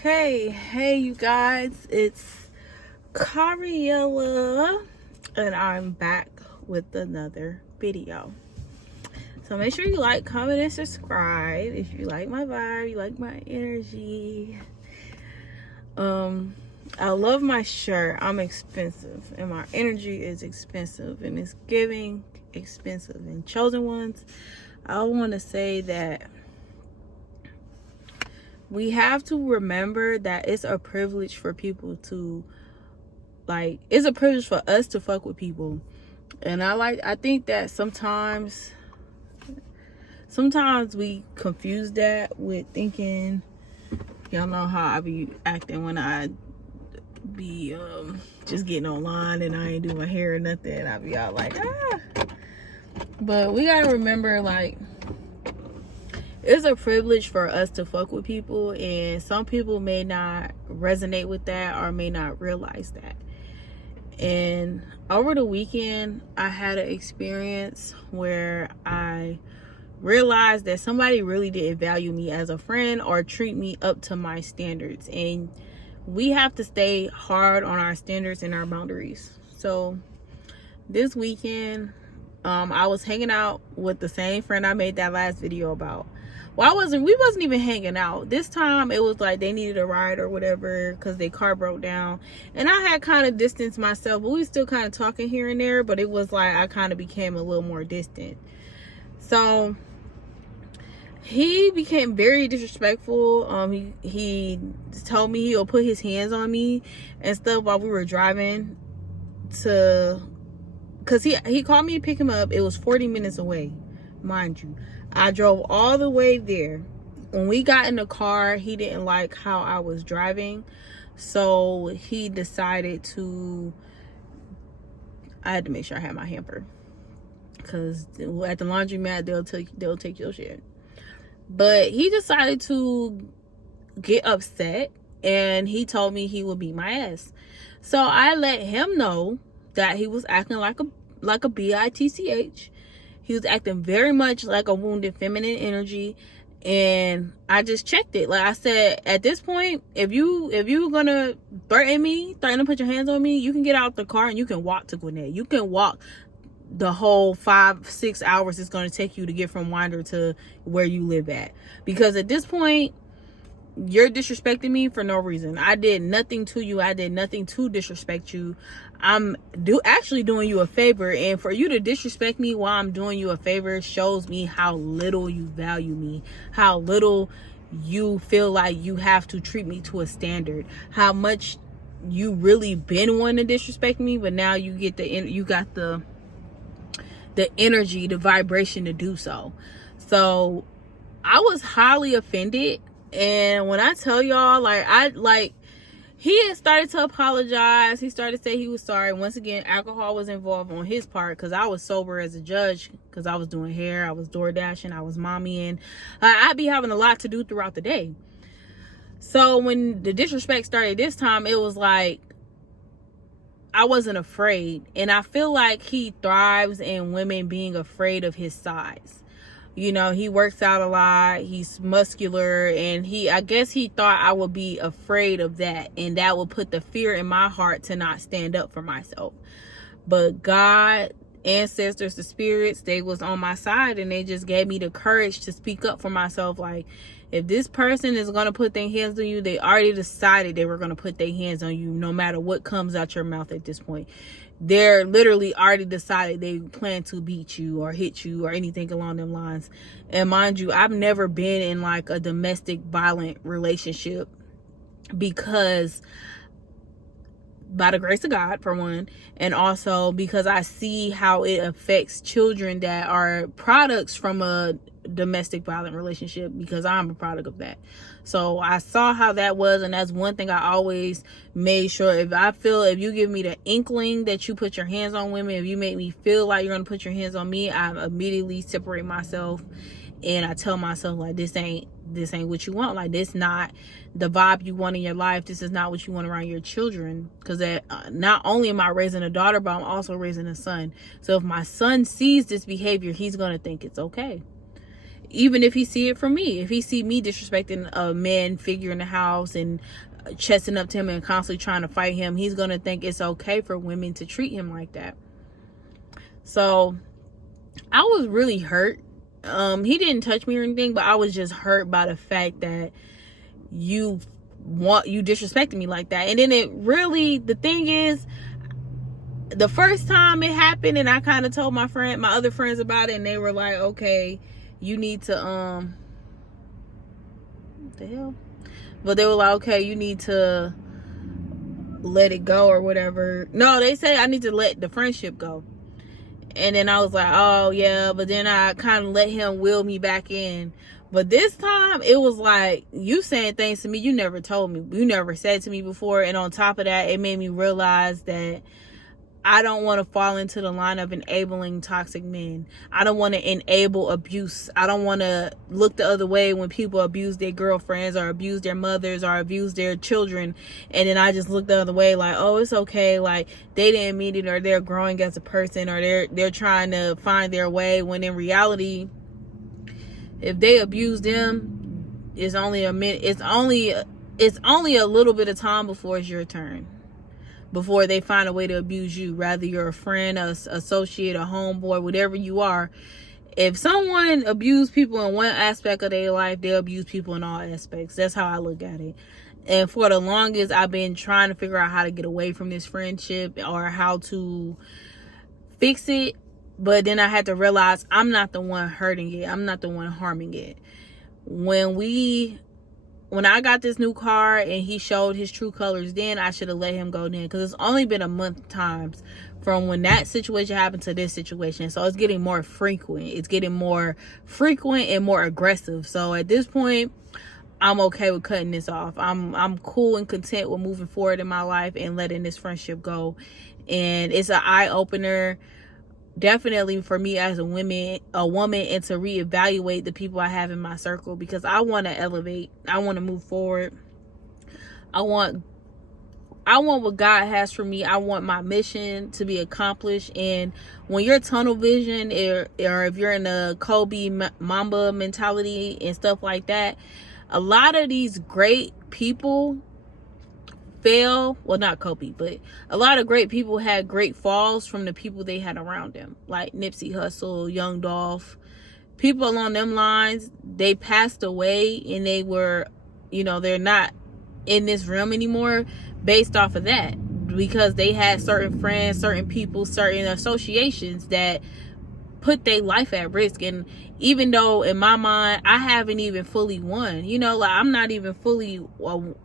Okay, hey you guys, it's Cariella and I'm back with another video. So make sure you like, comment, and subscribe if you like my vibe, you like my energy. I love my shirt. I'm expensive and my energy is expensive and it's giving expensive. And Chosen Ones, I want to say that we have to remember that it's a privilege for people to, it's a privilege for us to fuck with people. And I think that sometimes we confuse that with thinking, y'all know how I be acting when I be just getting online and I ain't do my hair or nothing. I be all like, but we gotta remember, it's a privilege for us to fuck with people, and some people may not resonate with that or may not realize that. And over the weekend, I had an experience where I realized that somebody really didn't value me as a friend or treat me up to my standards. And we have to stay hard on our standards and our boundaries. So this weekend, I was hanging out with the same friend I made that last video about. Well, we wasn't even hanging out. This time it was like they needed a ride or whatever because their car broke down. And I had kind of distanced myself, but we still kind of talking here and there, but it was like I kind of became a little more distant. So he became very disrespectful. He told me he'll put his hands on me and stuff while we were driving because he called me to pick him up. It was 40 minutes away, mind you. I drove all the way there. When we got in the car, he didn't like how I was driving, so he decided I had to make sure I had my hamper, because at the laundromat they'll take your shit. But he decided to get upset and he told me he would beat my ass. So I let him know that he was acting like a bitch. He was acting very much like a wounded feminine energy, and I just checked it. Like I said, at this point, if you're gonna threaten to put your hands on me, you can get out the car and you can walk to Gwinnett. You can walk the whole 5-6 hours it's going to take you to get from Winder to where you live at, because at this point you're disrespecting me for no reason. I did nothing to you. I did nothing to disrespect you. I'm actually doing you a favor, and for you to disrespect me while I'm doing you a favor shows me how little you value me, how little you feel like you have to treat me to a standard, how much you really been wanting to disrespect me, but now you got the energy, the vibration to do so. So I was highly offended. And when I tell y'all, he had started to apologize. He started to say he was sorry. Once again, alcohol was involved on his part, because I was sober as a judge, because I was doing hair, I was door dashing, I was mommying. I'd be having a lot to do throughout the day. So when the disrespect started this time, it was like I wasn't afraid. And I feel like he thrives in women being afraid of his size. You know, he works out a lot, he's muscular, and I guess he thought I would be afraid of that, and that would put the fear in my heart to not stand up for myself. But God, ancestors, the spirits, they was on my side, and they just gave me the courage to speak up for myself. Like, if this person is going to put their hands on you, they already decided they were going to put their hands on you no matter what comes out your mouth at this point. They're literally already decided they plan to beat you or hit you or anything along them lines. And mind you, I've never been in like a domestic violent relationship, because by the grace of God, for one, and also because I see how it affects children that are products from a domestic violent relationship, because I'm a product of that. So I saw how that was, and that's one thing I always made sure. If you give me the inkling that you put your hands on women, if you make me feel like you're gonna put your hands on me, I immediately separate myself, and I tell myself, like, this ain't what you want. Like, this not the vibe you want in your life. This is not what you want around your children, because not only am I raising a daughter, but I'm also raising a son. So if my son sees this behavior, he's gonna think it's okay. even if he see it from me, if he see me disrespecting a man figure in the house and chesting up to him and constantly trying to fight him, he's gonna think it's okay for women to treat him like that. So I was really hurt. He didn't touch me or anything, but I was just hurt by the fact that you disrespecting me like that. And then the thing is, the first time it happened and I kind of told my other friends about it, and they were like, okay, you need to what the hell? But they were like, okay, you need to let it go or whatever. No, they said I need to let the friendship go. And then I was like, oh yeah, but then I kind of let him wheel me back in. But this time it was like, you saying things to me you never told me, you never said to me before. And on top of that, it made me realize that I don't want to fall into the line of enabling toxic men. I don't want to enable abuse. I don't want to look the other way when people abuse their girlfriends or abuse their mothers or abuse their children. And then I just look the other way like, oh, it's okay. Like, they didn't mean it, or they're growing as a person, or they're trying to find their way. When in reality, if they abuse them, it's only a minute. It's only a little bit of time before it's your turn, before they find a way to abuse you. Rather you're a friend, a associate, a homeboy, whatever you are. If someone abuse people in one aspect of their life, they'll abuse people in all aspects. That's how I look at it. And for the longest, I've been trying to figure out how to get away from this friendship or how to fix it. But then I had to realize I'm not the one hurting it. I'm not the one harming it. When I got this new car and he showed his true colors, then I should have let him go then. Because it's only been a month times from when that situation happened to this situation. So it's getting more frequent. It's getting more frequent and more aggressive. So at this point, I'm okay with cutting this off. I'm cool and content with moving forward in my life and letting this friendship go. And it's an eye-opener, definitely, for me as a woman, and to reevaluate the people I have in my circle, because I want to elevate. I want to move forward. I want what God has for me. I want my mission to be accomplished. And when you're tunnel vision, or if you're in a Kobe Mamba mentality and stuff like that, a lot of these great people fail. Well, not Kobe, but a lot of great people had great falls from the people they had around them, like Nipsey Hussle, Young Dolph, people along them lines. They passed away and they were, they're not in this realm anymore based off of that, because they had certain friends, certain people, certain associations that put their life at risk. And even though in my mind I haven't even fully won, I'm not even fully,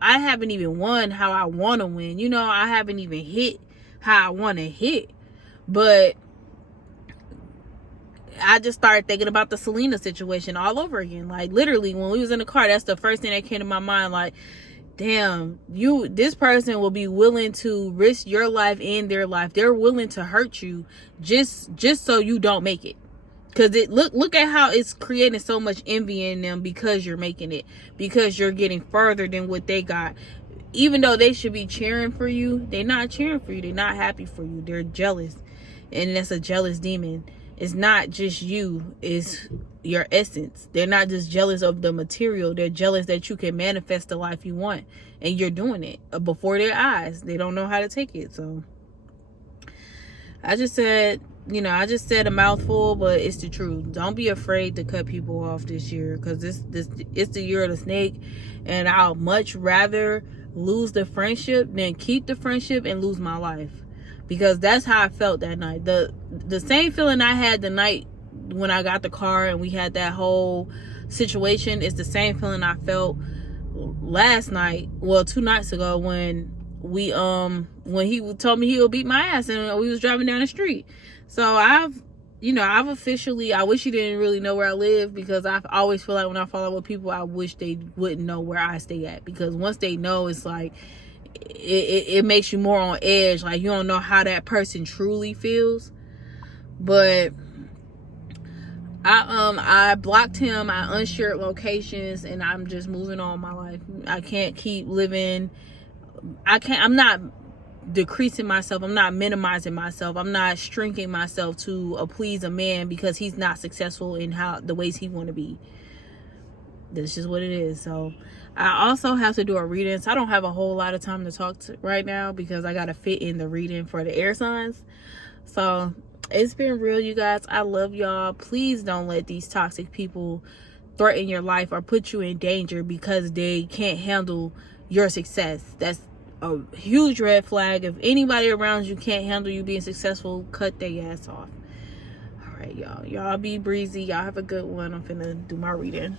I haven't even won how I want to win, I haven't even hit how I want to hit. But I just started thinking about the Selena situation all over again. Like, literally, when we was in the car, that's the first thing that came to my mind. Like, damn, this person will be willing to risk your life and their life. They're willing to hurt you just so you don't make it. Because look at how it's creating so much envy in them, because you're making it, because you're getting further than what they got. Even though they should be cheering for you, they're not cheering for you. They're not happy for you. They're jealous. And that's a jealous demon. It's not just you, it's your essence. They're not just jealous of the material. They're jealous that you can manifest the life you want, and you're doing it before their eyes. They don't know how to take it. So I just said a mouthful, but it's the truth. Don't be afraid to cut people off this year, because it's the year of the snake, and I'll much rather lose the friendship than keep the friendship and lose my life. Because that's how I felt that night. The same feeling I had the night when I got the car and we had that whole situation is the same feeling I felt last night, 2 nights ago, when when he told me he would beat my ass and we was driving down the street. So I've officially, I wish he didn't really know where I live, because I always feel like when I fall out with people, I wish they wouldn't know where I stay at, because once they know, it's like it makes you more on edge. Like, you don't know how that person truly feels. But I blocked him, I unshared locations, and I'm just moving on my life. I can't keep living, I'm not decreasing myself. I'm not minimizing myself. I'm not shrinking myself to please a man because he's not successful in the ways he want to be. That's just what it is. So I also have to do a reading. So I don't have a whole lot of time to talk right now because I got to fit in the reading for the air signs. So it's been real, you guys. I love y'all. Please don't let these toxic people threaten your life or put you in danger because they can't handle your success. That's a huge red flag. If anybody around you can't handle you being successful, cut their ass off. All right, y'all be breezy. Y'all have a good one. I'm finna do my reading.